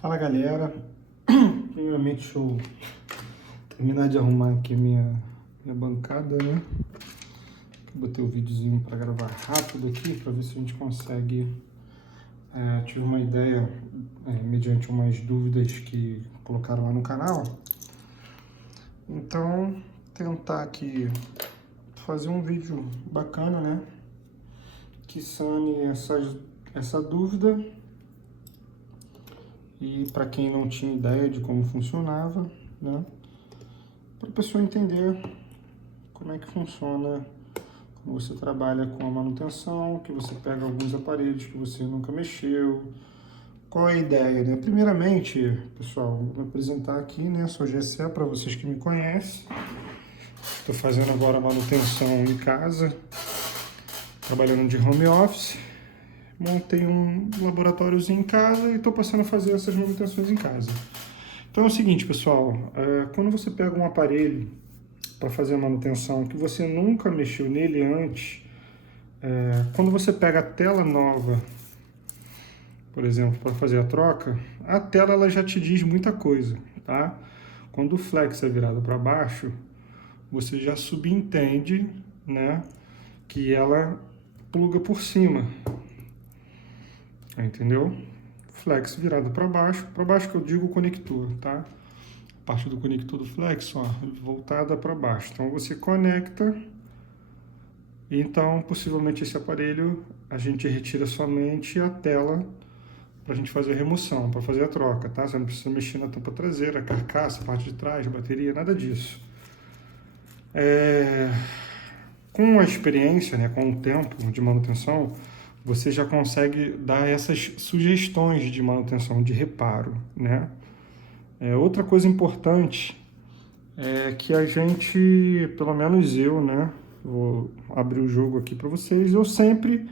Fala galera, primeiramente deixa eu terminar de arrumar aqui minha bancada, né? Botei o videozinho para gravar rápido aqui, para ver se a gente consegue. Tive uma ideia, mediante umas dúvidas que colocaram lá no canal. Então, tentar aqui fazer um vídeo bacana, né? Que sane essa dúvida. E para quem não tinha ideia de como funcionava, né? Para a pessoa entender como é que funciona, como você trabalha com a manutenção, que você pega alguns aparelhos que você nunca mexeu. Qual é a ideia, né? Primeiramente, pessoal, vou me apresentar aqui, né? Sou Gessé, para vocês que me conhecem. Estou fazendo agora manutenção em casa, trabalhando de home office. Montei um laboratóriozinho em casa e estou passando a fazer essas manutenções em casa. Então é o seguinte, pessoal, quando você pega um aparelho para fazer a manutenção que você nunca mexeu nele antes, quando você pega a tela nova, por exemplo, para fazer a troca, a tela ela já te diz muita coisa, tá? Quando o flex é virado para baixo, você já subentende, né, que ela pluga por cima. Entendeu? Flex virado para baixo que eu digo o conector, tá? A parte do conector do flex, ó, voltada para baixo. Então você conecta, e então possivelmente esse aparelho a gente retira somente a tela para a gente fazer a remoção, para fazer a troca, tá? Você não precisa mexer na tampa traseira, carcaça, parte de trás, bateria, nada disso. Com a experiência, né, com o tempo de manutenção, você já consegue dar essas sugestões de manutenção, de reparo, né? Outra coisa importante é que a gente, pelo menos eu, né? Vou abrir o jogo aqui para vocês, eu sempre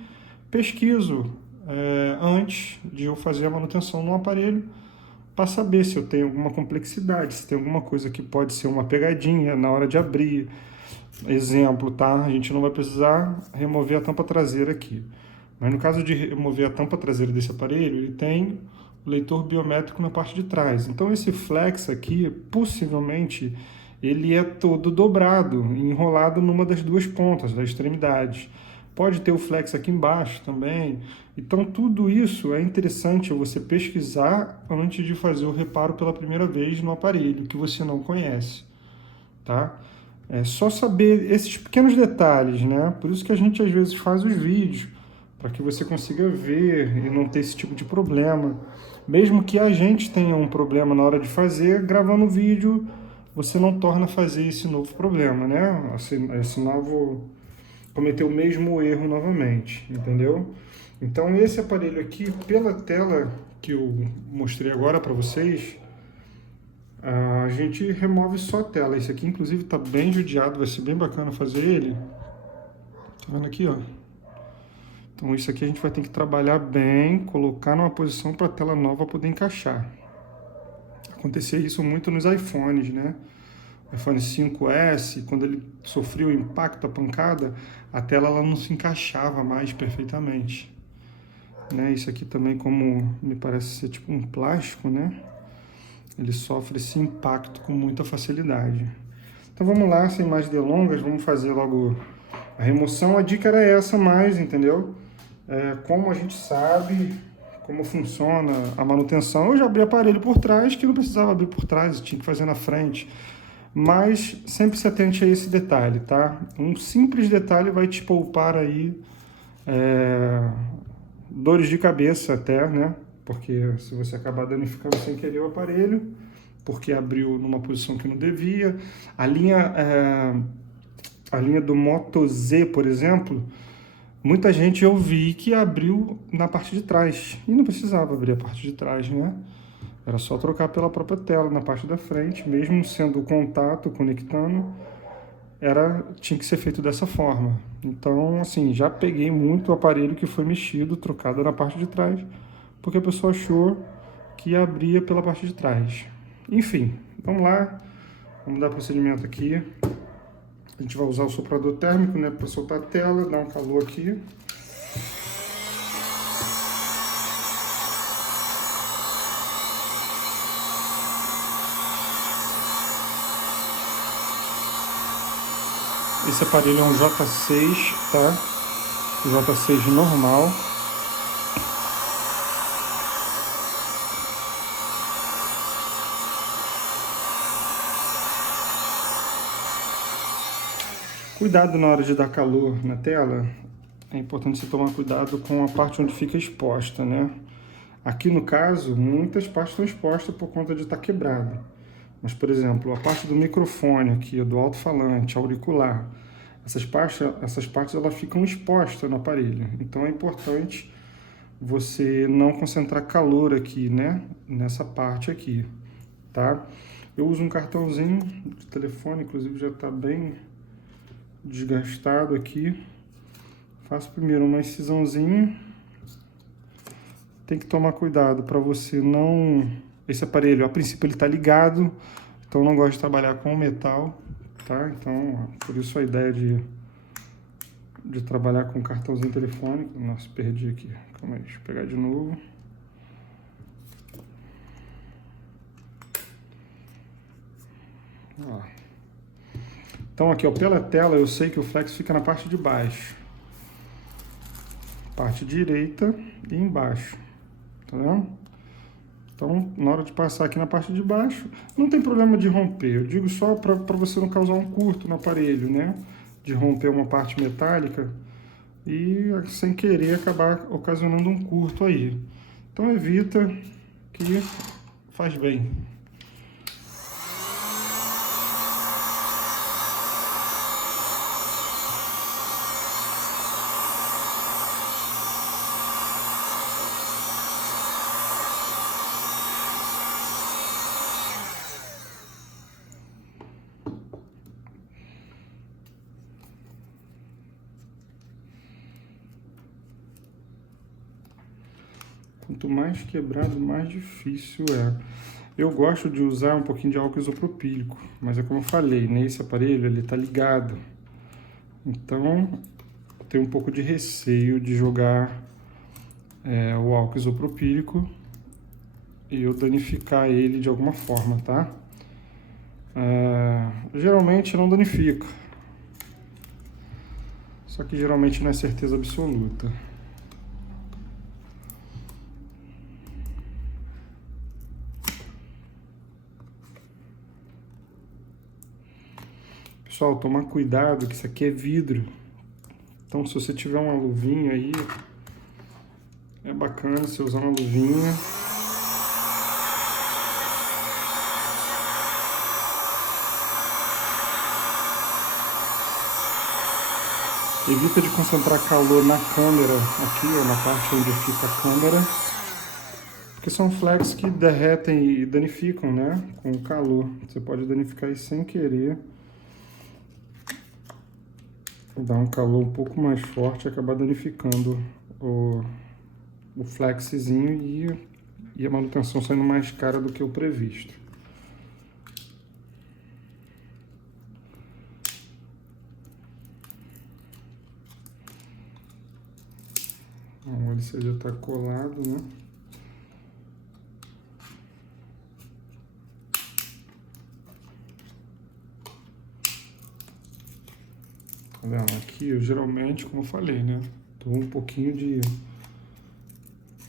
pesquiso antes de eu fazer a manutenção no aparelho para saber se eu tenho alguma complexidade, se tem alguma coisa que pode ser uma pegadinha na hora de abrir. Exemplo, tá? A gente não vai precisar remover a tampa traseira aqui. Mas no caso de remover a tampa traseira desse aparelho, ele tem o leitor biométrico na parte de trás. Então esse flex aqui, possivelmente, ele é todo dobrado, enrolado numa das duas pontas, das extremidades. Pode ter o flex aqui embaixo também. Então tudo isso é interessante você pesquisar antes de fazer o reparo pela primeira vez no aparelho que você não conhece, tá? É só saber esses pequenos detalhes, né? Por isso que a gente às vezes faz os vídeos, para que você consiga ver e não ter esse tipo de problema. Mesmo que a gente tenha um problema na hora de fazer, gravando o vídeo, você não torna fazer esse novo problema, né? Senão eu vou cometer o mesmo erro novamente, entendeu? Então esse aparelho aqui, pela tela que eu mostrei agora para vocês, a gente remove só a tela. Esse aqui inclusive está bem judiado, vai ser bem bacana fazer ele. Tá vendo aqui, ó? Então isso aqui a gente vai ter que trabalhar bem, colocar numa posição para a tela nova poder encaixar. Acontecia isso muito nos iPhones, né? O iPhone 5S, quando ele sofreu o impacto, a pancada, a tela ela não se encaixava mais perfeitamente. Né? Isso aqui também, como me parece ser tipo um plástico, né? Ele sofre esse impacto com muita facilidade. Então vamos lá, sem mais delongas, vamos fazer logo a remoção. A dica era essa mais, entendeu? Como a gente sabe, como funciona a manutenção. Eu já abri aparelho por trás, que não precisava abrir por trás, tinha que fazer na frente. Mas sempre se atente a esse detalhe, tá? Um simples detalhe vai te poupar aí dores de cabeça até, né? Porque se você acabar danificando sem querer o aparelho, porque abriu numa posição que não devia. A linha do Moto Z, por exemplo, muita gente eu vi que abriu na parte de trás, e não precisava abrir a parte de trás, né? Era só trocar pela própria tela na parte da frente, mesmo sendo o contato, conectando, tinha que ser feito dessa forma. Então, assim, já peguei muito aparelho que foi mexido, trocado na parte de trás, porque a pessoa achou que abria pela parte de trás. Enfim, vamos lá, vamos dar procedimento aqui. A gente vai usar o soprador térmico, né, para soltar a tela, dar um calor aqui. Esse aparelho é um J6, tá? J6 normal. Cuidado na hora de dar calor na tela. É importante você tomar cuidado com a parte onde fica exposta, né? Aqui no caso, muitas partes estão expostas por conta de estar quebrado. Mas, por exemplo, a parte do microfone aqui, do alto-falante, auricular, essas partes elas ficam expostas no aparelho. Então é importante você não concentrar calor aqui, né? Nessa parte aqui, tá? Eu uso um cartãozinho de telefone, inclusive já está bem desgastado aqui. Faço primeiro uma incisãozinha. Tem que tomar cuidado para você não... Esse aparelho, a princípio, ele está ligado, então eu não gosto de trabalhar com metal, tá? Então, por isso a ideia de trabalhar com cartãozinho telefônico. Nossa, perdi aqui. Calma aí, deixa eu pegar de novo. Ó. Então aqui, ó, pela tela eu sei que o flex fica na parte de baixo. Parte direita e embaixo. Tá vendo? Então, na hora de passar aqui na parte de baixo, não tem problema de romper. Eu digo só para você não causar um curto no aparelho, né? De romper uma parte metálica e, sem querer, acabar ocasionando um curto aí. Então, evita, que faz bem. Quanto mais quebrado, mais difícil é. Eu gosto de usar um pouquinho de álcool isopropílico, mas é como eu falei, né? Esse aparelho ele tá ligado. Então, eu tenho um pouco de receio de jogar o álcool isopropílico e eu danificar ele de alguma forma, tá? Geralmente não danifica. Só que geralmente não é certeza absoluta. Pessoal, tomar cuidado que isso aqui é vidro. Então, se você tiver uma luvinha aí, é bacana você usar uma luvinha. Evita de concentrar calor na câmera, aqui, ó, na parte onde fica a câmera. Porque são flex que derretem e danificam, né? Com o calor. Você pode danificar isso sem querer. Dar um calor um pouco mais forte e acabar danificando o flexzinho e a manutenção saindo mais cara do que o previsto. Olha, se já está colado, né? Tá vendo? Aqui eu geralmente, como eu falei, né? Dou um pouquinho de...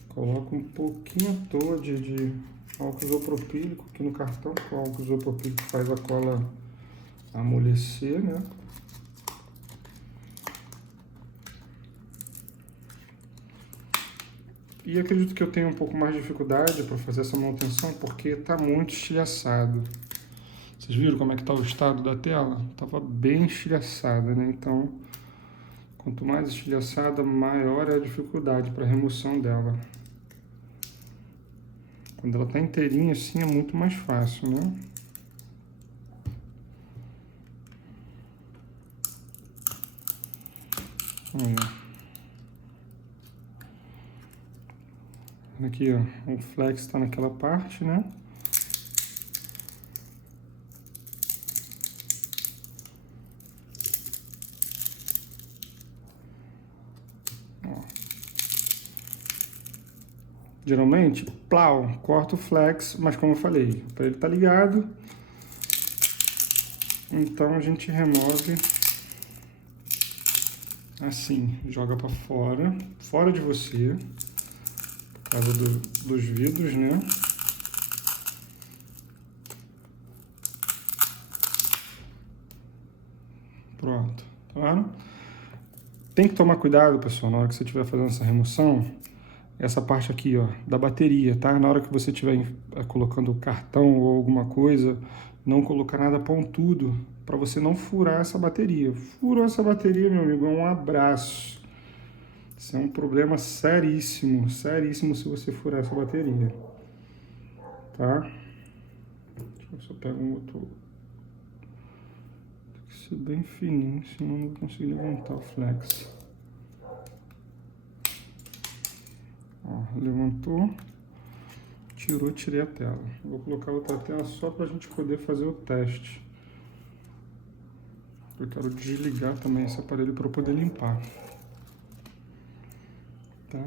Coloco um pouquinho à toa de álcool isopropílico aqui no cartão, que o álcool isopropílico faz a cola amolecer, né? E acredito que eu tenho um pouco mais de dificuldade para fazer essa manutenção porque está muito estilhaçado. Vocês viram como é que está o estado da tela? Estava bem estilhaçada, né? Então, quanto mais estilhaçada, maior é a dificuldade para a remoção dela. Quando ela está inteirinha assim é muito mais fácil, né? Aqui, ó, o flex está naquela parte, né? Ó. Geralmente, plau, corta o flex, mas como eu falei, para ele tá ligado, então a gente remove Assim, joga para fora, fora de você, por causa dos vidros, né? Pronto, tá vendo? Tem que tomar cuidado, pessoal, na hora que você estiver fazendo essa remoção, essa parte aqui, ó, da bateria, tá? Na hora que você estiver colocando cartão ou alguma coisa, não colocar nada pontudo, para você não furar essa bateria. Furou essa bateria, meu amigo, é um abraço. Isso é um problema seríssimo, seríssimo se você furar essa bateria, tá? Deixa eu só pegar um outro. Tem que ser bem fininho, senão eu não vou conseguir levantar o flex. Ó, levantou, tirou, tirei a tela. Vou colocar outra tela só para a gente poder fazer o teste. Eu quero desligar também esse aparelho para eu poder limpar, tá?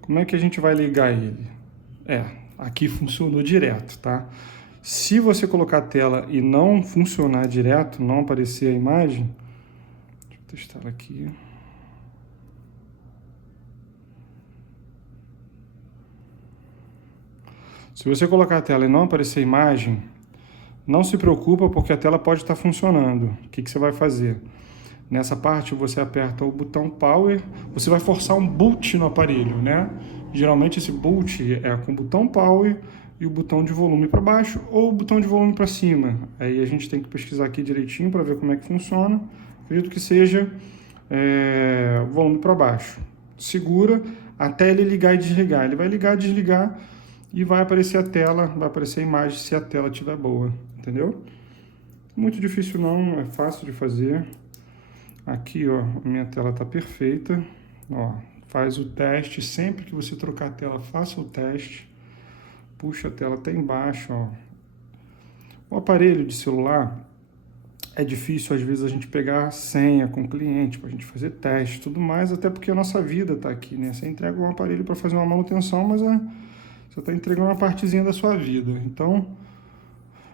Como é que a gente vai ligar ele? Aqui funcionou direto, tá? Se você colocar a tela e não funcionar direto, não aparecer a imagem, deixa eu testar ela aqui. Se você colocar a tela e não aparecer a imagem, não se preocupa porque a tela pode estar funcionando. O que você vai fazer? Nessa parte você aperta o botão Power, você vai forçar um boot no aparelho, né? Geralmente esse boot é com o botão Power e o botão de volume para baixo ou o botão de volume para cima. Aí a gente tem que pesquisar aqui direitinho para ver como é que funciona. Acredito que seja volume para baixo. Segura até ele ligar e desligar. Ele vai ligar, desligar e vai aparecer a tela, vai aparecer a imagem se a tela estiver boa, entendeu? Muito difícil não, é fácil de fazer. Aqui, ó, a minha tela tá perfeita. Ó, faz o teste. Sempre que você trocar a tela, faça o teste. Puxa a tela até embaixo, ó. O aparelho de celular é difícil, às vezes, a gente pegar a senha com o cliente para a gente fazer teste e tudo mais, até porque a nossa vida tá aqui, né? Você entrega um aparelho para fazer uma manutenção, mas você está entregando uma partezinha da sua vida. Então,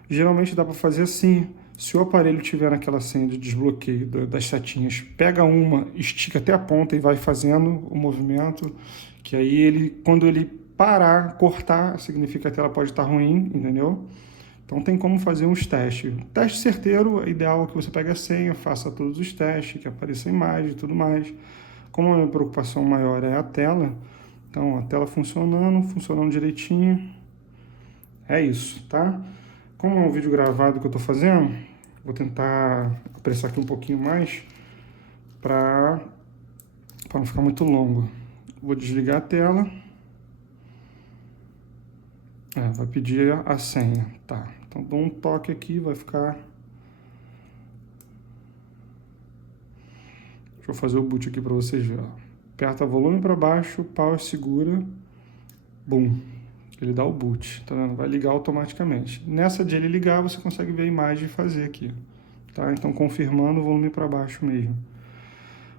geralmente dá para fazer assim. Se o aparelho tiver naquela senha de desbloqueio das setinhas, pega uma, estica até a ponta e vai fazendo o movimento, que aí ele, quando ele parar, cortar, significa que a tela pode estar ruim, entendeu? Então tem como fazer uns testes. Teste certeiro, é ideal que você pegue a senha, faça todos os testes, que apareça a imagem e tudo mais. Como a minha preocupação maior é a tela, então a tela funcionando direitinho, é isso, tá? Como é um vídeo gravado que eu estou fazendo, vou tentar apressar aqui um pouquinho mais para não ficar muito longo. Vou desligar a tela. Vai pedir a senha, tá? Então dou um toque aqui, vai ficar. Deixa eu fazer o boot aqui para vocês verem. Aperta volume para baixo, power segura, bum. Ele dá o boot, tá vendo? Vai ligar automaticamente. Nessa de ele ligar, você consegue ver a imagem e fazer aqui, tá? Então, confirmando o volume para baixo mesmo.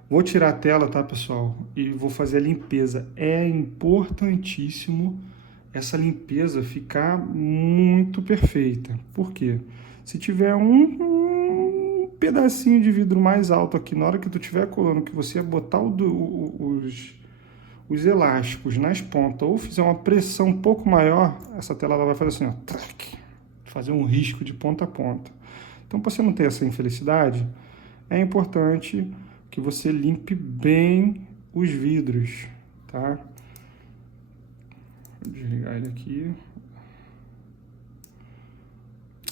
Vou tirar a tela, tá, pessoal? E vou fazer a limpeza. É importantíssimo essa limpeza ficar muito perfeita. Por quê? Se tiver um pedacinho de vidro mais alto aqui, na hora que tu estiver colando, que você botar os elásticos nas pontas ou fizer uma pressão um pouco maior, essa tela ela vai fazer assim, ó, trac, fazer um risco de ponta a ponta. Então, para você não ter essa infelicidade, é importante que você limpe bem os vidros, tá? Vou desligar ele aqui.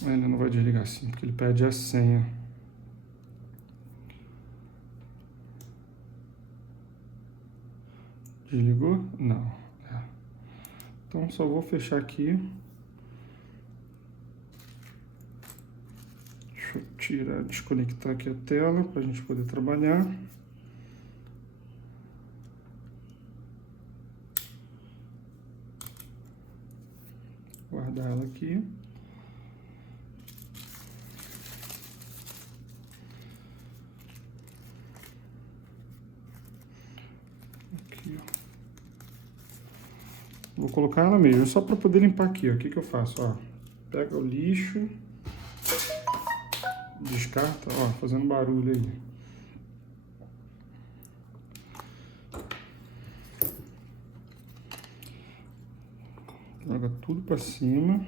Ele não vai desligar assim, porque ele pede a senha. Desligou? Não. Então, só vou fechar aqui. Deixa eu tirar, desconectar aqui a tela para a gente poder trabalhar. Guardar ela aqui. vou colocar ela mesmo, só para poder limpar aqui, ó. O que que eu faço, ó? Pega o lixo, descarta, ó, fazendo barulho aí. Joga tudo para cima.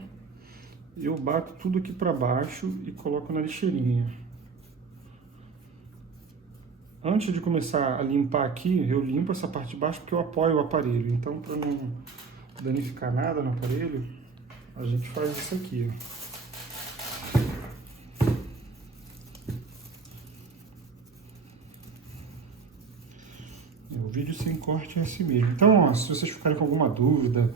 Eu bato tudo aqui para baixo e coloco na lixeirinha. Antes de começar a limpar aqui, eu limpo essa parte de baixo porque eu apoio o aparelho. Então, para não danificar nada no aparelho, a gente faz isso aqui, ó. O vídeo sem corte é assim mesmo. Então, ó, se vocês ficarem com alguma dúvida,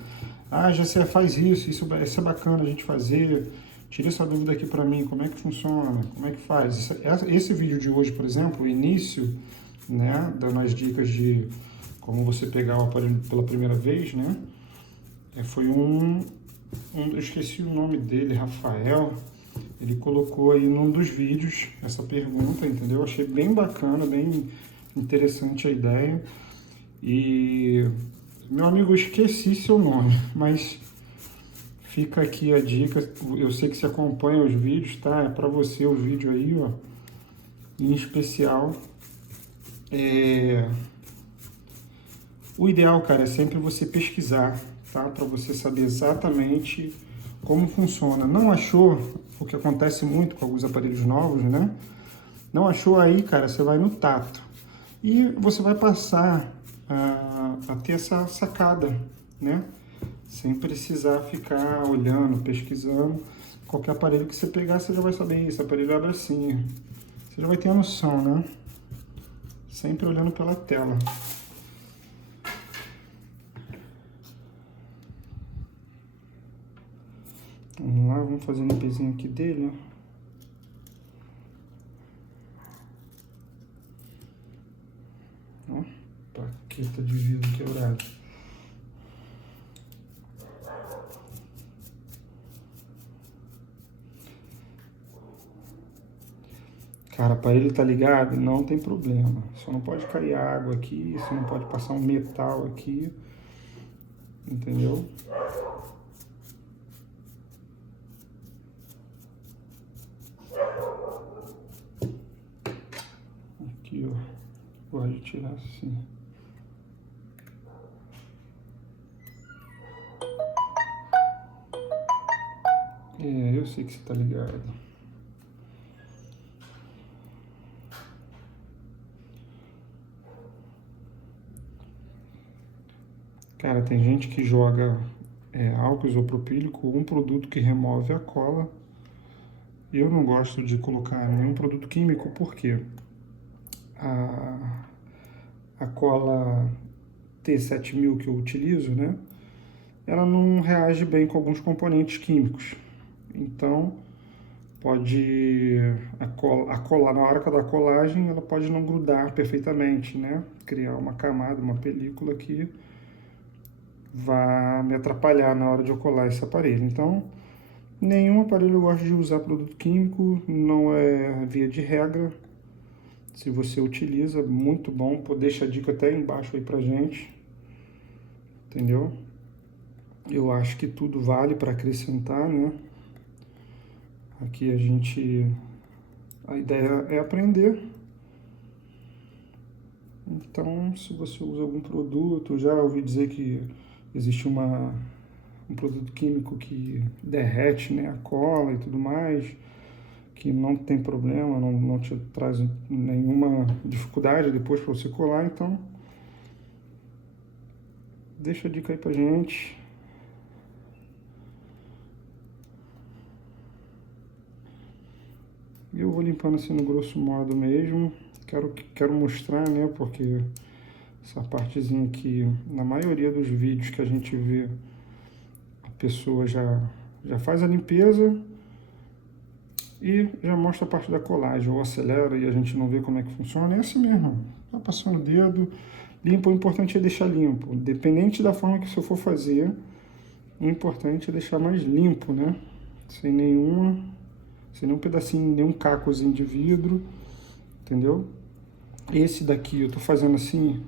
já você faz isso é bacana a gente fazer, tira essa dúvida aqui para mim, como é que funciona, como é que faz. Esse vídeo de hoje, por exemplo, o início, né, dando as dicas de como você pegar o aparelho pela primeira vez, né, foi eu esqueci o nome dele, Rafael, ele colocou aí num dos vídeos essa pergunta, entendeu? Achei bem bacana, bem interessante a ideia. E, meu amigo, eu esqueci seu nome, mas fica aqui a dica. Eu sei que você acompanha os vídeos, tá? É para você o vídeo aí, ó, em especial. O ideal, cara, é sempre você pesquisar, tá? Para você saber exatamente como funciona. Não achou, o que acontece muito com alguns aparelhos novos, né? Não achou aí, cara, você vai no tato. E você vai passar a ter essa sacada, né? Sem precisar ficar olhando, pesquisando. Qualquer aparelho que você pegar, você já vai saber isso. Aparelho abre assim. Você já vai ter a noção, né? Sempre olhando pela tela. Vamos lá, vamos fazer um limpezinho aqui dele, ó. Plaqueta de vidro quebrada. Cara, o aparelho tá ligado? Não tem problema. Só não pode cair água aqui, só não pode passar um metal aqui. Entendeu? Aqui, ó. Pode tirar assim. Eu sei que você tá ligado. Cara, tem gente que joga álcool isopropílico, um produto que remove a cola. Eu não gosto de colocar nenhum produto químico, porque a cola T7000 que eu utilizo, né? Ela não reage bem com alguns componentes químicos. Então, a cola na hora da colagem, ela pode não grudar perfeitamente, né? Criar uma camada, uma película que vai me atrapalhar na hora de eu colar esse aparelho. Então, nenhum aparelho eu gosto de usar produto químico, não é via de regra. Se você utiliza, muito bom. Deixa a dica até aí embaixo aí pra gente. Entendeu? Eu acho que tudo vale para acrescentar, né? Aqui a ideia é aprender. Então, se você usa algum produto, já ouvi dizer que existe um produto químico que derrete, né, a cola e tudo mais, que não tem problema, não te traz nenhuma dificuldade depois para você colar. Então, deixa a dica aí pra gente. Eu vou limpando assim no grosso modo mesmo. Quero mostrar, né, porque essa partezinha aqui, na maioria dos vídeos que a gente vê, a pessoa já faz a limpeza e já mostra a parte da colagem, ou acelera e a gente não vê como é que funciona. É assim mesmo, vai passando o dedo, limpa. O importante é deixar limpo, independente da forma que você for fazer, o importante é deixar mais limpo, né, sem nenhum pedacinho, nenhum cacozinho de vidro, entendeu? Esse daqui eu tô fazendo assim,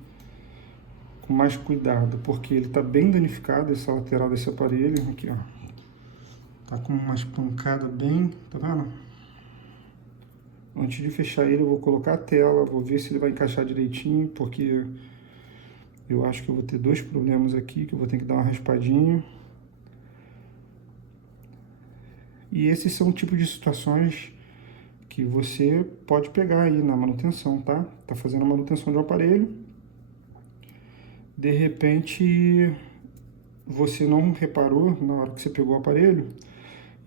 com mais cuidado, porque ele está bem danificado, essa lateral desse aparelho, aqui ó, tá com umas pancadas bem, tá vendo? Antes de fechar ele eu vou colocar a tela, vou ver se ele vai encaixar direitinho, porque eu acho que eu vou ter dois problemas aqui, que eu vou ter que dar uma raspadinha. E esses são o tipo de situações que você pode pegar aí na manutenção, tá? Tá fazendo a manutenção de um aparelho, de repente você não reparou na hora que você pegou o aparelho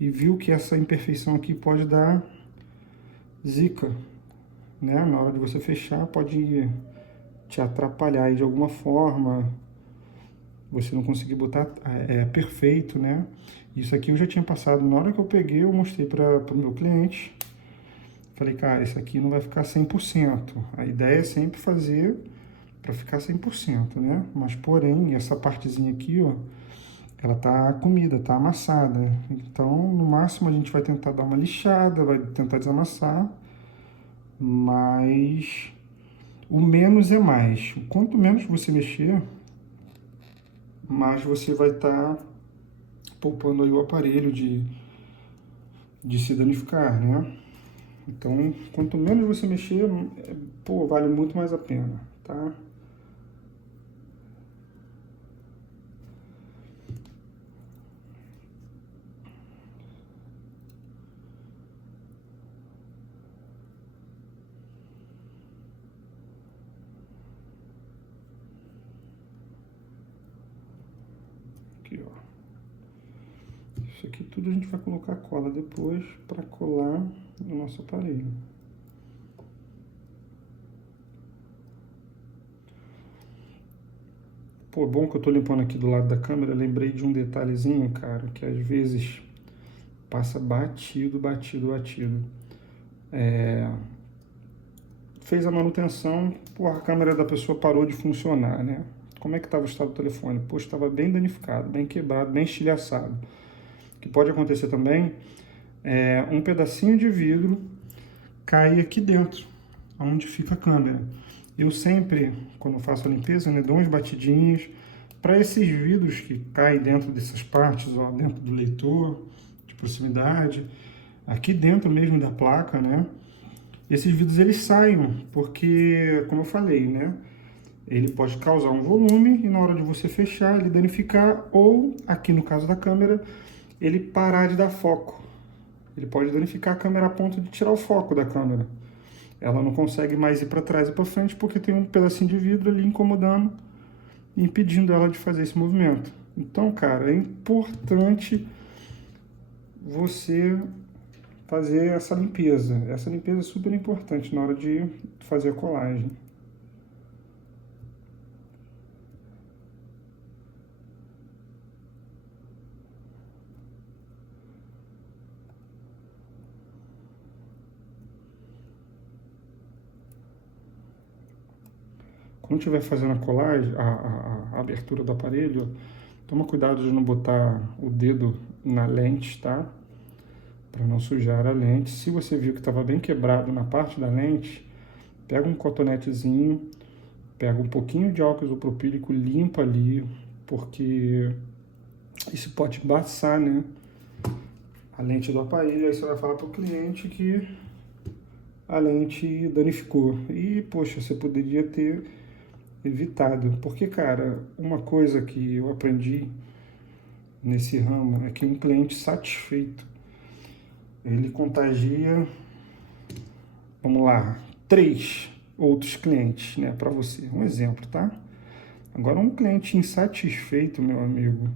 e viu que essa imperfeição aqui pode dar zica, né? Na hora de você fechar pode te atrapalhar aí de alguma forma, você não conseguir botar perfeito, né? Isso aqui eu já tinha passado, na hora que eu peguei eu mostrei para o meu cliente, falei, cara, isso aqui não vai ficar 100%, a ideia é sempre fazer para ficar 100%, né? Mas porém, essa partezinha aqui, ó, ela tá comida, tá amassada, então no máximo a gente vai tentar dar uma lixada, vai tentar desamassar, mas o menos é mais. Quanto menos você mexer, mais você vai estar poupando aí o aparelho de se danificar, né? Então, quanto menos você mexer, pô, vale muito mais a pena, tá? Aqui, ó. Isso aqui tudo a gente vai colocar cola depois para colar no nosso aparelho. Pô, bom que eu tô limpando aqui do lado da câmera, lembrei de um detalhezinho, cara, que às vezes passa batido, batido, batido. Fez a manutenção, pô, a câmera da pessoa parou de funcionar, né? Como é que estava o estado do telefone? Poxa, estava bem danificado, bem quebrado, bem estilhaçado. O que pode acontecer também é um pedacinho de vidro cair aqui dentro, onde fica a câmera. Eu sempre, quando faço a limpeza, né, dou umas batidinhas para esses vidros que caem dentro dessas partes, ó, dentro do leitor de proximidade, aqui dentro mesmo da placa, né? Esses vidros eles saiam, porque, como eu falei, né? Ele pode causar um volume e na hora de você fechar, ele danificar, ou, aqui no caso da câmera, ele parar de dar foco. Ele pode danificar a câmera a ponto de tirar o foco da câmera. Ela não consegue mais ir para trás e para frente porque tem um pedacinho de vidro ali incomodando, impedindo ela de fazer esse movimento. Então, cara, é importante você fazer essa limpeza. Essa limpeza é super importante na hora de fazer a colagem. Quando estiver fazendo a colagem, a abertura do aparelho, toma cuidado de não botar o dedo na lente, tá? Para não sujar a lente. Se você viu que estava bem quebrado na parte da lente, pega um cotonetezinho, pega um pouquinho de álcool isopropílico, limpa ali, porque isso pode embaçar, né? A lente do aparelho. Aí você vai falar para o cliente que a lente danificou. E, poxa, você poderia ter evitado. Porque, cara, uma coisa que eu aprendi nesse ramo é que um cliente satisfeito, ele contagia, vamos lá, 3 outros clientes, né, para você. Um exemplo, tá? Agora, um cliente insatisfeito, meu amigo,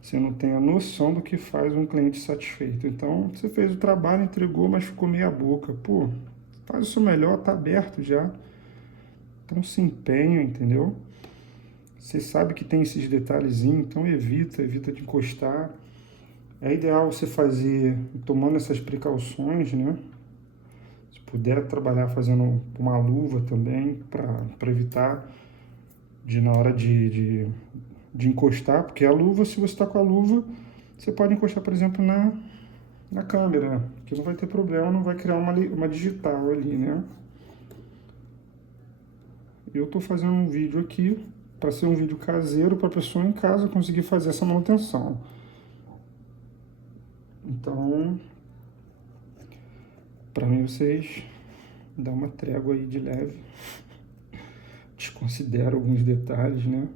você não tem a noção do que faz um cliente satisfeito. Então, você fez o trabalho, entregou, mas ficou meia boca. Pô, faz o seu melhor, tá aberto já. Então, se empenha, entendeu? Você sabe que tem esses detalhezinhos, então evita de encostar. É ideal você fazer, tomando essas precauções, né? Se puder trabalhar fazendo uma luva também, para evitar de na hora de encostar, porque a luva, se você está com a luva, você pode encostar, por exemplo, na câmera, que não vai ter problema, não vai criar uma digital ali, né? Eu estou fazendo um vídeo aqui para ser um vídeo caseiro para a pessoa em casa conseguir fazer essa manutenção. Então, para mim vocês dá uma trégua aí de leve, desconsidera alguns detalhes, né?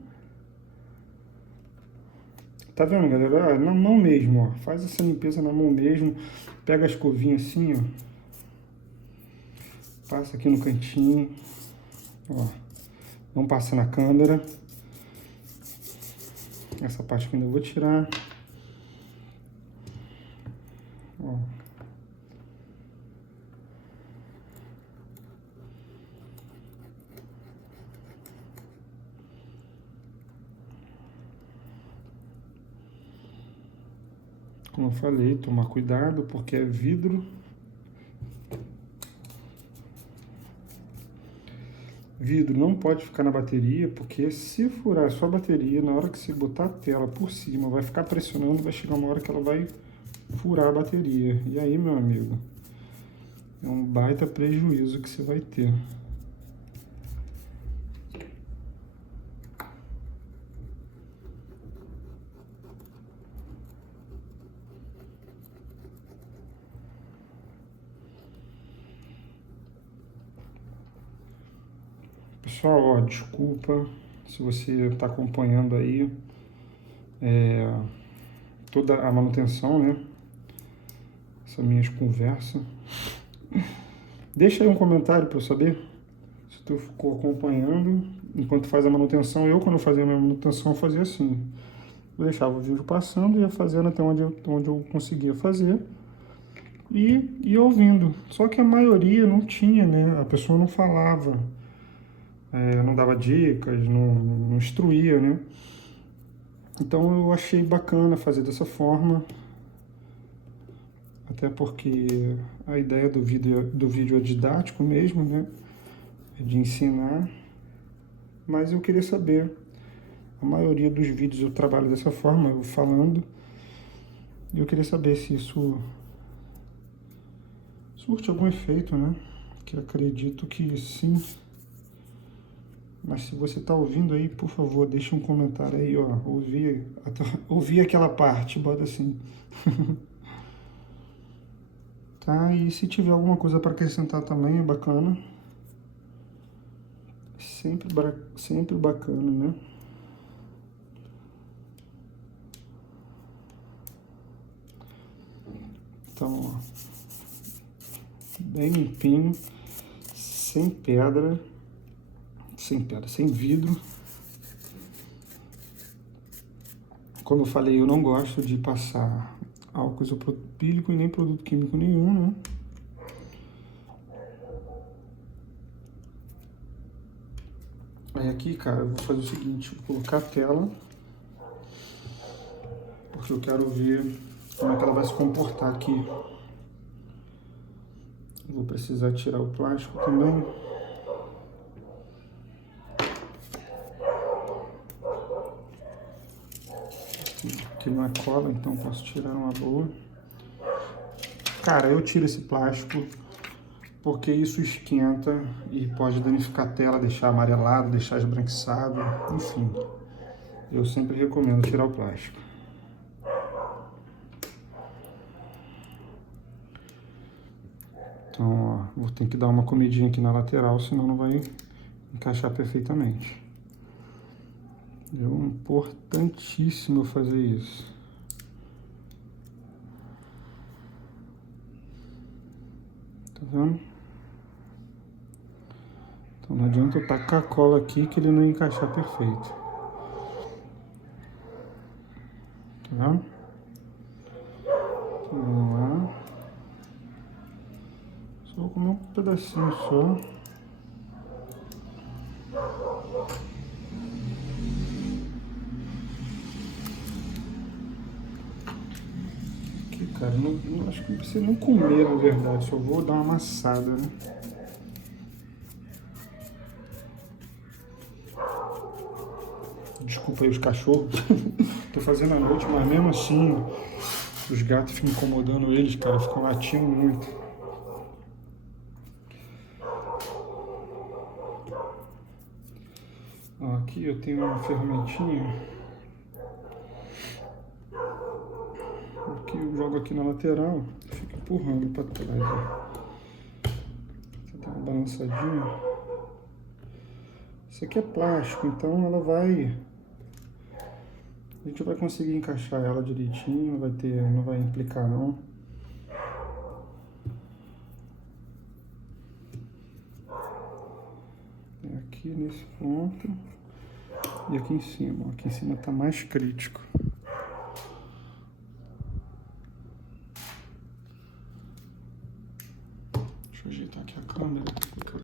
Tá vendo, galera? Na mão mesmo, ó. Faz essa limpeza na mão mesmo. Pega a escovinha assim, ó. Passa aqui no cantinho, ó. Não passa na câmera. Essa parte que eu ainda vou tirar. Ó. Como eu falei, tomar cuidado porque é vidro. Vidro não pode ficar na bateria, porque se furar a sua bateria, na hora que você botar a tela por cima, vai ficar pressionando, vai chegar uma hora que ela vai furar a bateria. E aí, meu amigo, é um baita prejuízo que você vai ter. Pessoal, ó, desculpa se você está acompanhando aí toda a manutenção, né? Essas minhas conversas. Deixa aí um comentário para eu saber se tu ficou acompanhando enquanto faz a manutenção. Eu, quando eu fazia a minha manutenção, eu fazia assim. Eu deixava o vídeo passando e ia fazendo até onde eu conseguia fazer. E ia ouvindo. Só que a maioria não tinha, né? A pessoa não falava. Não dava dicas, não instruía, né? Então eu achei bacana fazer dessa forma, até porque a ideia do vídeo é didático mesmo, né? É de ensinar, mas eu queria saber, a maioria dos vídeos eu trabalho dessa forma, eu falando, e eu queria saber se isso surte algum efeito, né? Que acredito que sim. Mas se você está ouvindo aí, por favor, deixa um comentário aí, ó. Ouvi aquela parte, bota assim. Tá? E se tiver alguma coisa para acrescentar também, é bacana. Sempre bacana, né? Então, ó. Bem limpinho, sem pedra. Sem vidro. Como eu falei, eu não gosto de passar álcool isopropílico e nem produto químico nenhum, né? Aí aqui, cara, eu vou fazer o seguinte, vou colocar a tela, porque eu quero ver como é que ela vai se comportar aqui. Vou precisar tirar o plástico também. Aqui não é cola, então posso tirar uma boa. Cara, eu tiro esse plástico porque isso esquenta e pode danificar a tela, deixar amarelado, deixar esbranquiçado, enfim. Eu sempre recomendo tirar o plástico. Então, ó, vou ter que dar uma comidinha aqui na lateral, senão não vai encaixar perfeitamente. É importantíssimo fazer isso. Tá vendo? Então não adianta eu tacar a cola aqui que ele não ia encaixar perfeito. Tá vendo? Então, vamos lá. Só vou comer um pedacinho só. Aqui, cara, não acho que não precisa nem comer, na verdade. Só vou dar uma amassada, né? Desculpa aí os cachorros. Tô fazendo à noite, mas mesmo assim, os gatos ficam incomodando eles, cara. Ficam latindo muito. Ó, aqui eu tenho uma ferramentinha. Aqui eu jogo aqui na lateral, fica empurrando para trás. Ó. Você dá uma balançadinha. Isso aqui é plástico, então ela vai... A gente vai conseguir encaixar ela direitinho, não vai implicar não. Aqui nesse ponto e aqui em cima. Aqui em cima tá mais crítico.